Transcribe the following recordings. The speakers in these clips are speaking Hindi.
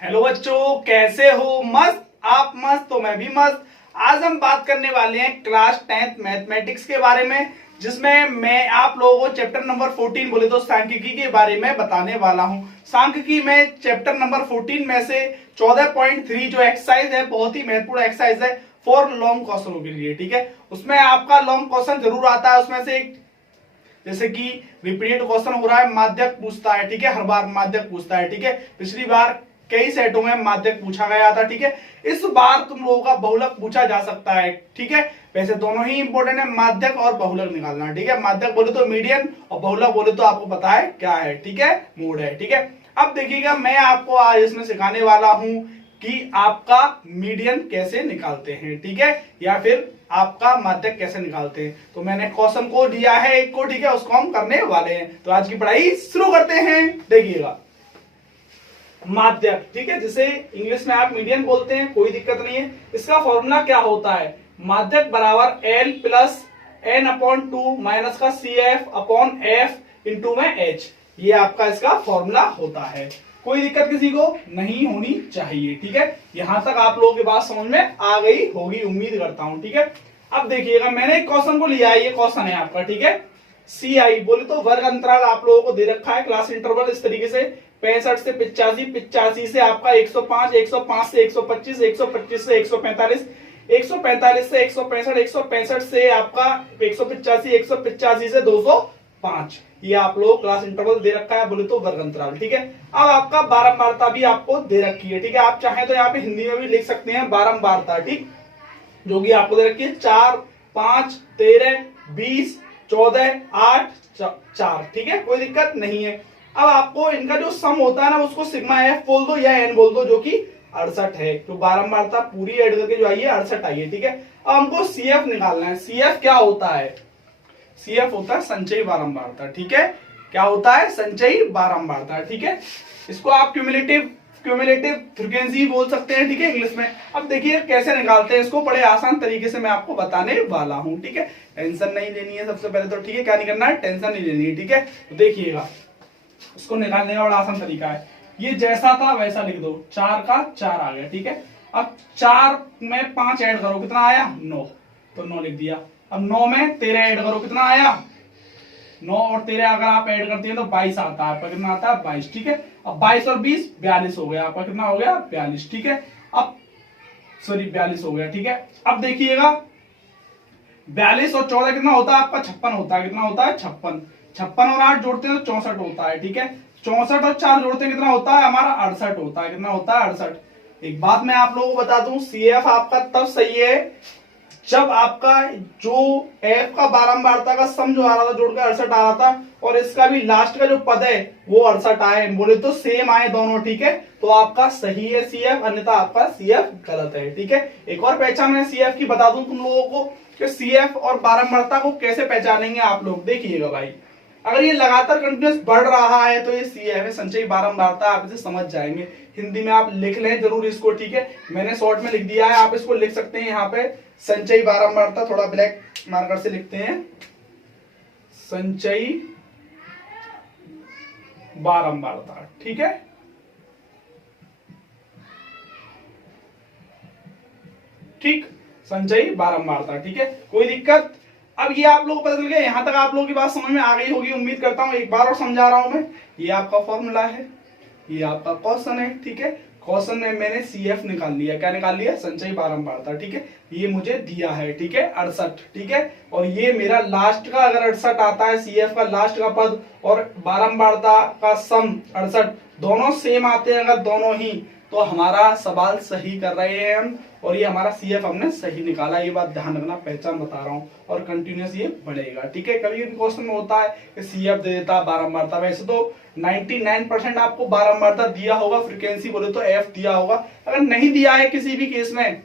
हेलो बच्चों, कैसे हो? मस्त? आप मस्त तो मैं भी मस्त। आज हम बात करने वाले हैं क्लास 10th मैथमेटिक्स के बारे में, जिसमें मैं आप लोगों को चैप्टर नंबर 14 बोले तो सांख्यिकी के बारे में बताने वाला हूं। सांख्यिकी में चैप्टर नंबर 14 में से 14.3 जो एक्सरसाइज है, बहुत ही महत्वपूर्ण एक्सरसाइज है फॉर लॉन्ग क्वेश्चनों के लिए। ठीक है, उसमें आपका लॉन्ग क्वेश्चन जरूर आता है। उसमें से एक जैसे कि रिपीटेड क्वेश्चन हो रहा है, माध्यक पूछता है। ठीक है, हर बार माध्यक पूछता है। ठीक है, पिछली बार कई सेटों में माध्यक पूछा गया था। ठीक है, इस बार तुम लोगों का बहुलक पूछा जा सकता है। ठीक है, वैसे दोनों ही इंपॉर्टेंट है, माध्यक और बहुलक निकालना। ठीक है, माध्यक बोले तो मीडियन और बहुलक बोले तो आपको पता है क्या है। ठीक है, मोड है। ठीक है, अब देखिएगा, मैं आपको आज इसमें सिखाने वाला हूं कि आपका मीडियन कैसे निकालते हैं। ठीक है, या फिर आपका माध्यक कैसे निकालते हैं। तो मैंने क्वेश्चन को दिया है एक को, ठीक है, उसको हम करने वाले हैं। तो आज की पढ़ाई शुरू करते हैं। देखिएगा, माध्यक, ठीक है, जिसे इंग्लिश में आप मीडियन बोलते हैं, कोई दिक्कत नहीं है। इसका फॉर्मूला क्या होता है? माध्यक बराबर L plus N upon two minus का C F upon F into में एच। ये आपका इसका फॉर्मूला होता है। कोई दिक्कत किसी को नहीं होनी चाहिए। ठीक है, यहां तक आप लोगों के बात समझ में आ गई होगी, उम्मीद करता हूं। ठीक है, अब देखिएगा, मैंने एक क्वेश्चन को लिया है, ये क्वेश्चन है आपका। ठीक है, सी आई बोले तो वर्ग अंतराल आप लोगों को दे रखा है, क्लास इंटरवल इस तरीके से 65 से 85, 85 से आपका 105, 105 से 125, 125 से 145, 145 से 165, 165 से आपका 185, 185 से 205। ये आप लोग क्लास इंटरवल दे रखा है, बोले तो वर्ग अंतराल। ठीक है, अब आपका बारंबारता भी आपको दे रखी है। ठीक है, आप चाहें तो यहाँ पे हिंदी में भी लिख सकते हैं बारंबारता। ठीक, जो कि आपको दे रखी है 4, 5, 13, 20, 14, 8, 4। ठीक है, कोई दिक्कत नहीं है। अब आपको इनका जो सम होता है ना, उसको सिग्मा एफ बोल दो या एन बोल दो, जो कि 68 है। तो बारंबारता पूरी ऐड करके जो आई है 68 आई है। ठीक है, अब हमको सीएफ निकालना है। सीएफ क्या होता है? सीएफ होता है संचयी बारंबारता। ठीक है, क्या होता है? संचयी बारंबारता। ठीक है, इसको आप क्यूमुलेटिव फ्रीक्वेंसी बोल सकते हैं। ठीक है, इंग्लिश में। अब देखिए कैसे निकालते हैं इसको, बड़े आसान तरीके से मैं आपको बताने वाला हूं। ठीक है, टेंशन नहीं लेनी है सबसे पहले तो। ठीक है, क्या नहीं करना है? टेंशन नहीं लेनी है। ठीक है, तो देखिएगा, उसको निकालने का बड़ा आसान तरीका है। ये जैसा था वैसा लिख दो, 4 का 4 आ गया। ठीक है, अब 4 में 5 ऐड करो, कितना आया? 9। तो 9 लिख दिया। अब 9 में 13 ऐड करो, कितना आया? 9 और 13 अगर आप ऐड करते हैं तो 22 आता है। आपका कितना आता है? 22। ठीक है, अब 22 और 20 42 हो गया। आपका कितना हो गया? 42। ठीक है, अब सॉरी 42 हो गया। ठीक है, अब देखिएगा, 42 और 14 कितना होता है? आपका 56 होता है। कितना होता है? 56। 56 और 8 जोड़ते हैं तो 64 होता है। ठीक है, 64 और 4 जोड़ते हैं, कितना होता है? हमारा 68 होता है। कितना होता है? 68। एक बात मैं आप लोगों को बता दूं, सीएफ आपका तब सही है जब आपका जो एफ का बारंबारता का सम जो आ रहा था जोड़कर 68 आ रहा था, और इसका भी लास्ट का जो पद है वो 68 आए, बोले तो सेम आए दोनों। ठीक है, तो आपका सही है सीएफ, अन्यथा आपका सीएफ गलत है। ठीक है, एक और पहचान है सीएफ की बता दूं तुम लोगों को कि सीएफ और बारंबारता को कैसे पहचानेंगे आप लोग। देखिएगा भाई, अगर ये लगातार कंटिन्यूस बढ़ रहा है तो ये सीएफ है, संचयी बारंबारता। आप इसे समझ जाएंगे, हिंदी में आप लिख लें जरूर इसको। ठीक है, मैंने शॉर्ट में लिख दिया है, आप इसको लिख सकते हैं यहाँ पे। संचयी बारंबारता थोड़ा ब्लैक मार्कर से लिखते हैं, संचयी बारंबारता। ठीक है, ठीक, संचयी बारंबारता। ठीक है, कोई दिक्कत? अब ये आप लोग पता चल गया, यहां तक आप लोगों की बात समझ में आ गई होगी, उम्मीद करता हूं। एक बार और समझा रहा हूं मैं। ये आपका फॉर्मूला है, ये आपका क्वेश्चन है। ठीक है, क्वेश्चन में मैंने सीएफ निकाल लिया। क्या निकाल लिया? संचयी बारंबारता। ठीक है, ये मुझे दिया है। ठीक है, 68। ठीक है, और ये मेरा लास्ट का अगर 68 आता है, सीएफ का लास्ट का पद और बारंबारता का सम 68 दोनों सेम आते हैं अगर दोनों ही, तो हमारा सवाल सही कर रहे हैं हम, और ये हमारा सीएफ हमने सही निकाला। ये बात ध्यान रखना, पहचान बता रहा हूं, और कंटिन्यूस ये बढ़ेगा। ठीक है, कभी कभी क्वेश्चन में होता है कि सीएफ दे देता बारंबारता, वैसे तो 99% आपको बारंबारता दिया होगा, फ्रीक्वेंसी बोले तो एफ दिया होगा। अगर नहीं दिया है किसी भी केस में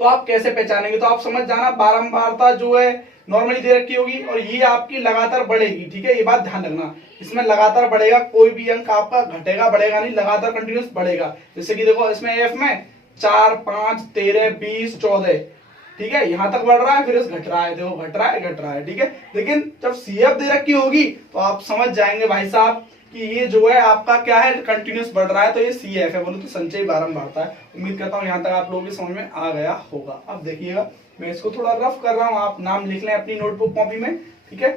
तो आप कैसे पहचानेंगे? तो आप समझ जाना, बारंबारता जो है नॉर्मली दे रखी होगी और ये आपकी लगातार बढ़ेगी। ठीक है, ये बात ध्यान रखना, इसमें लगातार बढ़ेगा, कोई भी अंक आपका घटेगा बढ़ेगा नहीं, लगातार कंटिन्यूस बढ़ेगा। जैसे कि देखो, इसमें एफ में 4, 5, 13, 20, 14। ठीक है, यहां तक बढ़ रहा है, फिर घट रहा है, देखो घट रहा है, घट रहा है। ठीक है, लेकिन जब सीएफ दे रखी होगी तो आप समझ जाएंगे भाई साहब कि ये जो है आपका क्या है, कंटिन्यूस बढ़ रहा है, तो ये CF है, बोलो तो संचयी बारंबारता है। उम्मीद करता हूँ यहाँ तक आप लोगों की समझ में आ गया होगा। अब देखिएगा मैं इसको थोड़ा रफ कर रहा हूँ, आप नाम लिख लें अपनी नोटबुक कॉपी में, ठीक है।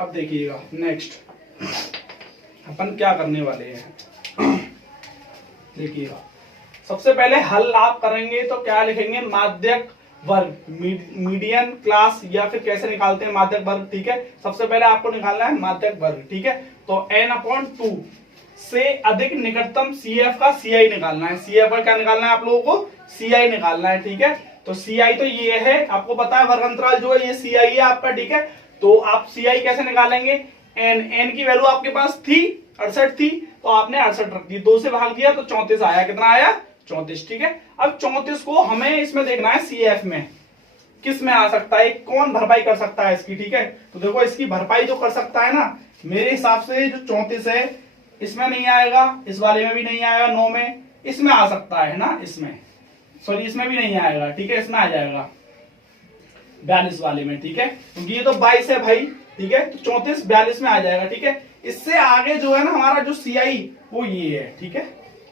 अब देखिएगा नेक्स्ट अपन क्या करने वाले हैं। देखिएगा सबसे पहले हल आप करेंगे तो क्या लिखेंगे, माध्यक वर्ग, मीडियन क्लास, या फिर कैसे निकालते हैं माध्यक वर्ग, ठीक है। सबसे पहले आपको निकालना है माध्यक वर्ग, ठीक है। तो n/2 से अधिक निकटतम CF का CI निकालना है। CF का क्या निकालना है आप लोगों को, CI निकालना है, ठीक है। तो CI तो ये है, आपको पता है वर्ग अंतराल जो है ये CI है आपका, ठीक है। तो आप CI कैसे निकालेंगे, n की वैल्यू आपके पास थी 68 थी, तो आपने 68 रख दी, 2 से भाग दिया तो 34 आया, कितना आया 34, ठीक है। अब 34 को हमें इसमें देखना है CF में किस में आ सकता है, कौन भरपाई कर सकता है इसकी, ठीक है। तो देखो इसकी भरपाई जो कर सकता है ना, मेरे हिसाब से जो 34 है इसमें नहीं आएगा, इस वाले में भी नहीं आएगा, 9 में, इसमें आ सकता है ना, इसमें सॉरी इसमें भी नहीं आएगा, ठीक है, इसमें आ जाएगा 42 वाले में, ठीक है, क्योंकि ये तो 22 है भाई, ठीक है। तो 34 42 में आ जाएगा, ठीक है। इससे आगे जो है ना हमारा जो CI वो ये है, ठीक है,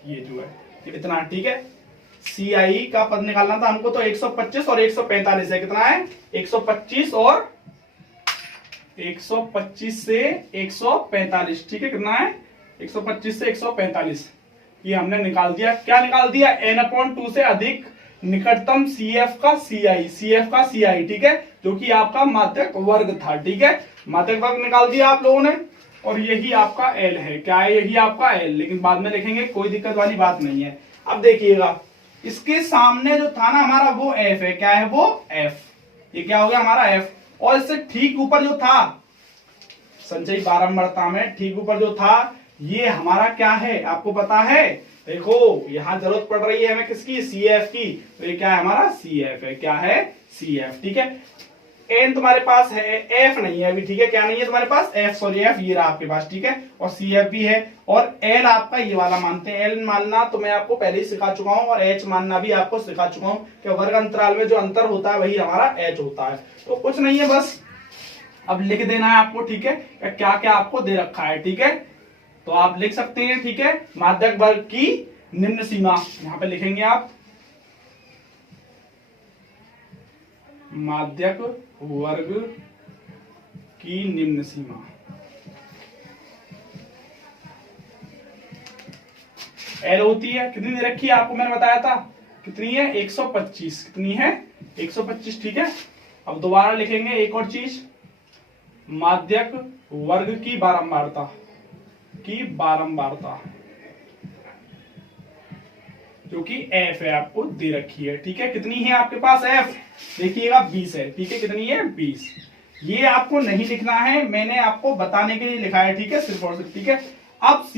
ये जो है इतना, ठीक है। CI का पद निकालना था हमको, तो 125 और 145 है, कितना है 125 और 125 से 145, ठीक है, कितना है 125 से 145, ये हमने निकाल दिया। क्या निकाल दिया, n/2 से अधिक निकटतम CF का CI, ठीक है, जो कि आपका माध्यक वर्ग था, ठीक है। माध्यक वर्ग निकाल दिया आप लोगों ने, और यही आपका L है, क्या है, यही आपका L, लेकिन बाद में लिखेंगे, कोई दिक्कत वाली बात नहीं है। अब देखिएगा इसके सामने जो था ना हमारा वो F है, क्या है वो F, ये क्या हो गया हमारा F, और इससे ठीक ऊपर जो था संचयी बारंबारता में ठीक ऊपर जो था ये हमारा क्या है, आपको पता है, देखो यहां जरूरत पड़ रही है हमें किसकी, CF की, तो ये क्या है हमारा CF है, क्या है CF, ठीक है। n तुम्हारे पास है, F नहीं है अभी, ठीक है, क्या नहीं है तुम्हारे पास, F ये रहा आपके पास, ठीक है, और CF भी है, और L आपका ये वाला मानते हैं। L मानना तो मैं आपको पहले ही सिखा चुका हूं, और H मानना भी आपको सिखा चुका हूं कि वर्ग अंतराल में जो अंतर होता है वही हमारा H होता है। तो कुछ नहीं है, बस अब लिख देना है आपको, ठीक है, क्या क्या आपको दे रखा है, ठीक है। तो आप लिख सकते हैं, ठीक है, माध्यक वर्ग की निम्न सीमा, यहां पे लिखेंगे आप माध्यक वर्ग की निम्न सीमा, L होती है, कितनी दे रखी है आपको मैंने बताया था, कितनी है 125, कितनी है 125, ठीक है। अब दोबारा लिखेंगे एक और चीज, माध्यक वर्ग की बारंबारता, जो कि F है, आपको दे रखी है, ठीक है। कितनी है आपके पास F, देखिएगा 20 है, ठीक है, कितनी है 20। ये आपको नहीं लिखना है, मैंने आपको बताने के लिए लिखा है, ठीक है, सिर्फ और सिर्फ, ठीक है। अब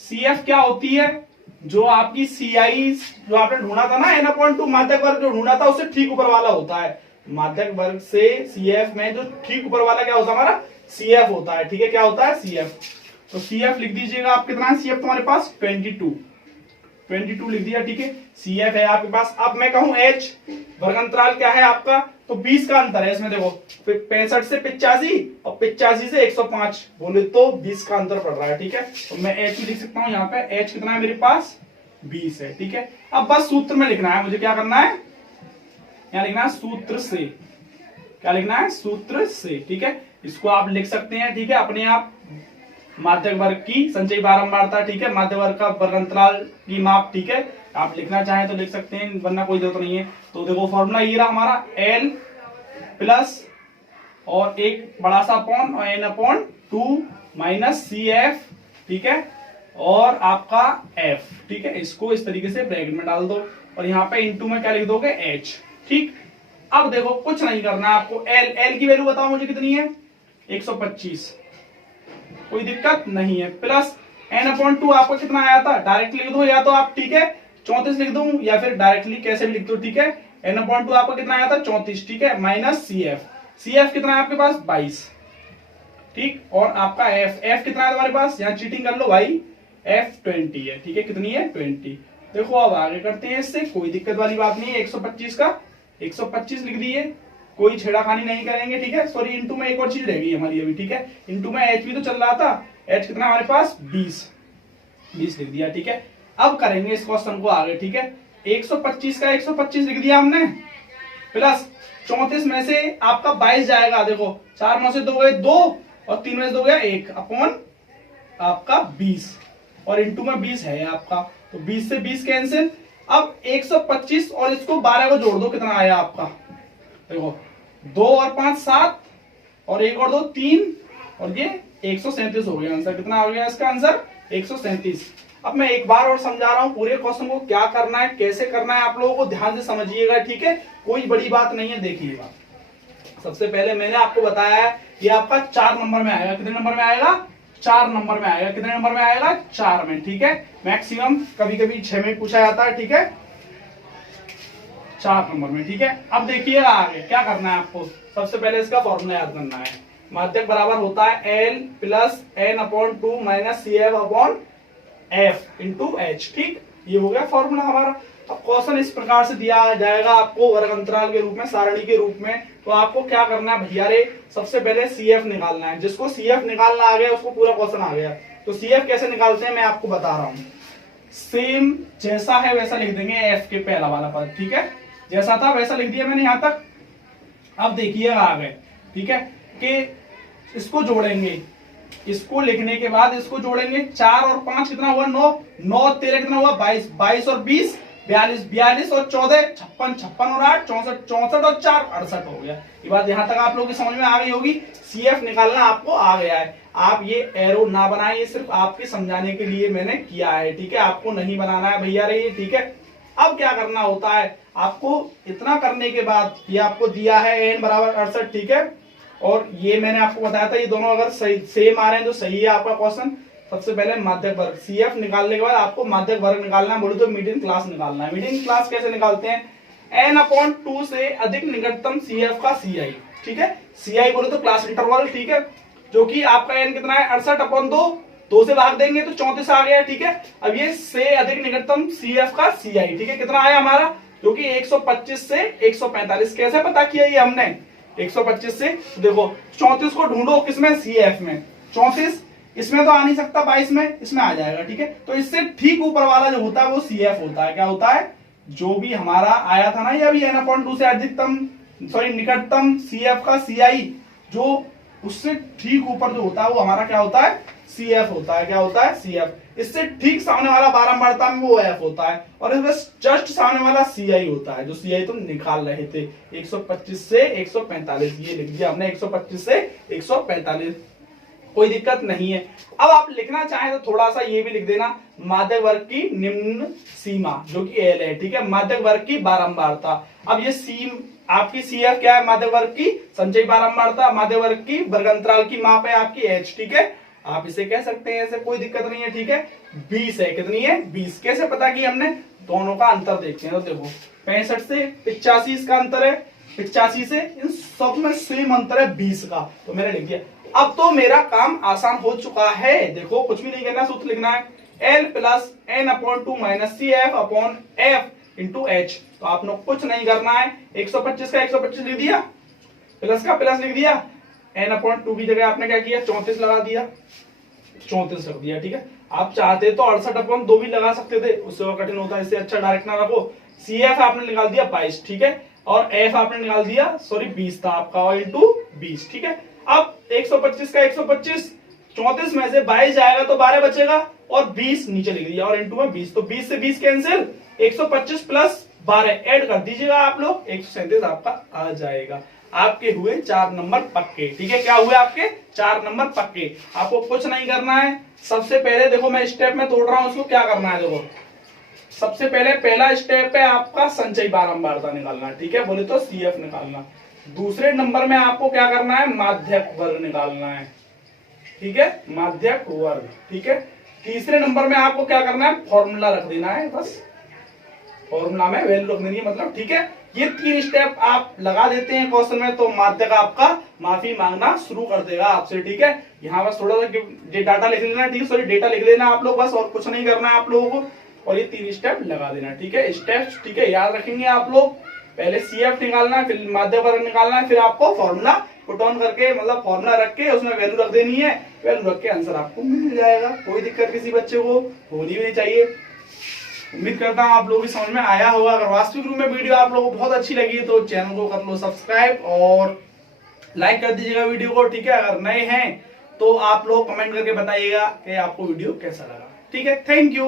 CF क्या होती है, जो आपकी CI जो आपने ढूंढा था ना n/2 माध्यक वर्ग जो ढूंढा था उससे ठीक ऊपर वाला होता है, माध्यक वर्ग से CF में जो ठीक ऊपर वाला क्या होता है हमारा CF होता है, ठीक है, क्या होता है CF। तो CF लिख दीजिएगा आप, कितना है CF तुम्हारे पास 22 लिख दिया, ठीक है, CF है आपके पास। अब मैं कहूं H, वर्ग अंतराल क्या है आपका, तो 20 का अंतर है इसमें, देखो 65 से 85 और 85 से 105, बोले तो 20 का अंतर पड़ रहा है, ठीक है। तो मैं H लिख सकता हूं, यहाँ पे H कितना है मेरे पास 20 है, ठीक है। अब बस सूत्र में लिखना है मुझे, क्या करना है, यहाँ लिखना है सूत्र से, क्या लिखना है सूत्र से, ठीक है। इसको आप लिख सकते हैं, ठीक है, अपने आप माध्यक वर्ग की संचयी बारंबारता, ठीक है, माध्यक वर्ग का वर्ग अंतराल की माप, ठीक है, आप लिखना चाहें तो लिख सकते हैं, वरना कोई जरूरत नहीं है। तो देखो फॉर्मूला ये रहा हमारा, L प्लस और एक बड़ा सा अपॉन और n/2 माइनस CF, ठीक है, और आपका F, ठीक है, इसको इस तरीके से ब्रैकेट में डाल दो, और यहाँ पे इंटू में क्या लिख दोगे H, ठीक। अब देखो कुछ नहीं करना है आपको, L की वैल्यू बताओ मुझे कितनी है 125, कोई दिक्कत नहीं है, प्लस n/2 आपको कितना आया था, डायरेक्ट लिख दो, या तो आप, ठीक है, 34 लिख दूं, या फिर डायरेक्टली कैसे भी लिख दो, ठीक है। n/2 आपको कितना आया था 34, ठीक है, माइनस CF कितना है आपके पास 22, ठीक, और आपका F कितना है तुम्हारे पास, यहाँ चीटिंग कर लो भाई, F 20 है, ठीक है, कितनी है 20। देखो अब आगे करते हैं इससे, कोई दिक्कत वाली बात नहीं है, 125 का 125 लिख दिए, कोई छेड़ाखानी नहीं करेंगे, ठीक है। सॉरी इंटू में एक और चीज रहेगी हमारी अभी, ठीक है, इंटू में H भी तो चल रहा था, h कितना हमारे पास 20 लिख दिया। ठीक है, अब करेंगे इस क्वेश्चन को आगे। ठीक है, 125 का 125 लिख दिया हमने, प्लस 34 में से आपका 22 जाएगा। देखो 4 में से 2 गए 2 और 3 में से 2 गया 1 अपॉन आपका 20 और इंटू में 20 है आपका, तो 20 से 20 कैंसिल। अब 125 और इसको 12 को जोड़ दो, कितना आया आपका, देखो 2 और 5 7 और 1 और 2 3 और ये 137 हो गया आंसर। कितना हो गया इसका आंसर 137। अब मैं एक बार और समझा रहा हूं पूरे क्वेश्चन को क्या करना है कैसे करना है, आप लोगों को ध्यान से समझिएगा। ठीक है, कोई बड़ी बात नहीं है। देखिएगा, सबसे पहले मैंने आपको बताया है ये आपका 4 नंबर में आएगा। कितने नंबर में आएगा, 4 नंबर में आएगा। कितने नंबर में आएगा, 4 में। ठीक है, मैक्सिमम कभी कभी 6 में पूछा जाता है। ठीक है, 4 नंबर में। ठीक है, अब देखिएगा आगे क्या करना है आपको। सबसे पहले इसका फॉर्मूला याद करना है। माध्यक बराबर होता है L plus n/2 minus CF/F into H। ठीक, ये हो गया फॉर्मूला हमारा। अब क्वेश्चन इस प्रकार से दिया जाएगा आपको वर्ग अंतराल के रूप में, सारणी के रूप में। तो आपको क्या करना है भैया रे, सबसे पहले CF निकालना है। जिसको CF निकालना आ गया उसको पूरा क्वेश्चन आ गया। तो CF कैसे निकालते हैं मैं आपको बता रहा हूँ। सेम जैसा है वैसा लिख देंगे F के पहला वाला पद। ठीक है, जैसा था वैसा लिख दिया मैंने यहाँ तक। अब देखिएगा आगे। ठीक है, कि इसको जोड़ेंगे, इसको लिखने के बाद इसको जोड़ेंगे। 4 और 5 कितना हुआ 9, 9 और 13 कितना हुआ 22, 22 और 20 42, 42 और 14 56, 56 और 8 64, 64 और 4 68 हो गया। ये बात यहाँ तक आप लोगों की समझ में आ गई होगी। CF निकालना आपको आ गया है। आप ये एरो ना बनाएं, ये सिर्फ आपके समझाने के लिए मैंने किया है। ठीक है, आपको नहीं बनाना है भैया रे। ठीक है, अब क्या करना होता है आपको, इतना करने के बाद ये आपको दिया है n बराबर 68। ठीक है, और ये मैंने आपको बताया था ये दोनों अगर सही सेम आ रहे हैं तो सही है आपका क्वेश्चन। सबसे पहले माध्यक वर्ग CF निकालने के बाद आपको माध्यक वर्ग निकालना है, बोले तो मीडियन क्लास निकालना है। मीडियन क्लास कैसे निकालते हैं, n/2 से अधिक निकटतम CF का CI। ठीक है, CI बोले तो क्लास इंटरवल। ठीक है, जो कि आपका n कितना है 68/2, 2 से भाग देंगे तो 34 आ गया। ठीक है, अब ये से अधिक निकटतम CF का CI। ठीक है, कितना आया हमारा, जो कि 125 से 145। कैसे पता किया ये हमने 125 से, देखो 34 को ढूंढो किसमें, CF में। 34 इसमें तो आ नहीं सकता, 22 में इसमें आ जाएगा। ठीक है, तो इससे ठीक ऊपर वाला जो होता है वो CF होता है। क्या होता है, जो भी हमारा आया था ना ये अभी n/2 से अधिकतम निकटतम CF का CI, जो उससे ठीक ऊपर जो होता है वो हमारा क्या होता है, CF होता है। क्या होता है, CF। इससे ठीक सामने वाला बारंबारता में वो F होता है, और इसमें जस्ट सामने वाला CI होता है, जो CI तुम निकाल रहे थे। 125 से 145 ये लिख दिया हमने, 125 से 145, कोई दिक्कत नहीं है। अब आप लिखना चाहें तो थोड़ा सा ये भी लिख देना, माध्यक वर्ग की निम्न सीमा जो कि L है। ठीक है, माध्यक वर्ग की बारंबारता। अब ये आपकी CF क्या है, माध्यक वर्ग की संचयी बारंबारता, माध्यक वर्ग की वर्गांतराल की माप है आपकी H। ठीक है, आप इसे कह सकते हैं ऐसे, कोई दिक्कत नहीं है। ठीक है, 20 है। कितनी है 20। कैसे पता की हमने, दोनों का अंतर देखते हैं। तो देखो 65 से 85 का अंतर है, 85 से इन सब में सेम अंतर है 20 का, तो मैंने लिख दिया। अब तो मेरा काम आसान हो चुका है। देखो कुछ भी नहीं करना, सूत्र लिखना है L plus n/2 minus CF/F into H। तो आप लोग कुछ नहीं करना है, 125 का 125 लिख दिया, प्लस का प्लस लिख दिया, n/2 की जगह आपने क्या किया 34 लगा दिया, 34 रख दिया। ठीक है, आप चाहते तो 68/2 भी लगा सकते थे, उससे और कठिन होता है, इससे अच्छा डायरेक्ट ना रखो। CF आपने निकाल दिया 22। ठीक है, और F आपने निकाल दिया 20 था आपका, और इंटू 20। ठीक है, अब 125 का 125, 34 में से 22 जाएगा तो 12 बचेगा, और 20 नीचे लिख दिया, और इंटू में 20, तो 20 से 20 कैंसिल, 125 प्लस 12 ऐड कर दीजिएगा आप लोग, 137 आपका आ जाएगा। आपके हुए 4 नंबर पक्के। ठीक है, क्या हुए आपके 4 नंबर पक्के। आपको कुछ नहीं करना है। सबसे पहले देखो मैं स्टेप में तोड़ रहा हूं, उसको क्या करना है, देखो सबसे पहले पहला स्टेप है आपका संचयी बारंबारता निकालना। ठीक है, बोले तो CF निकालना। दूसरे नंबर में आपको क्या करना है, माध्यक वर्ग निकालना है। ठीक है, माध्यक वर्ग। ठीक है, तीसरे नंबर में आपको क्या करना है, फॉर्मूला रख देना है, बस फॉर्मूला में वैल्यू रख देनी है, मतलब। ठीक है, ये 3 स्टेप आप लगा देते हैं क्वेश्चन में तो माध्यक आपका माफी मांगना शुरू कर देगा आपसे। ठीक है, यहाँ बस थोड़ा सा डाटा लिख लेना। ठीक है, सॉरी डेटा लिख लेना आप लोग, बस और कुछ नहीं करना है आप लोगों को, और ये 3 स्टेप लगा देना। ठीक है, स्टेप्स ठीक है याद रखेंगे आप लोग। पहले CF निकालना है, फिर माध्यक वर्ग निकालना है, फिर आपको फॉर्मूला पुट ऑन करके मतलब फॉर्मूला रख के उसमें वैल्यू रख देनी है, वैल्यू रख के आंसर आपको मिल जाएगा। कोई दिक्कत किसी बच्चे को होनी भी नहीं चाहिए। उम्मीद करता हूँ आप लोगों की समझ में आया होगा। अगर वास्तविक रूप में वीडियो आप लोगों को बहुत अच्छी लगी तो चैनल को कर लो सब्सक्राइब और लाइक कर दीजिएगा वीडियो को, ठीक है। अगर नए हैं तो आप लोग कमेंट करके बताइएगा कि आपको वीडियो कैसा लगा, ठीक है। Thank you.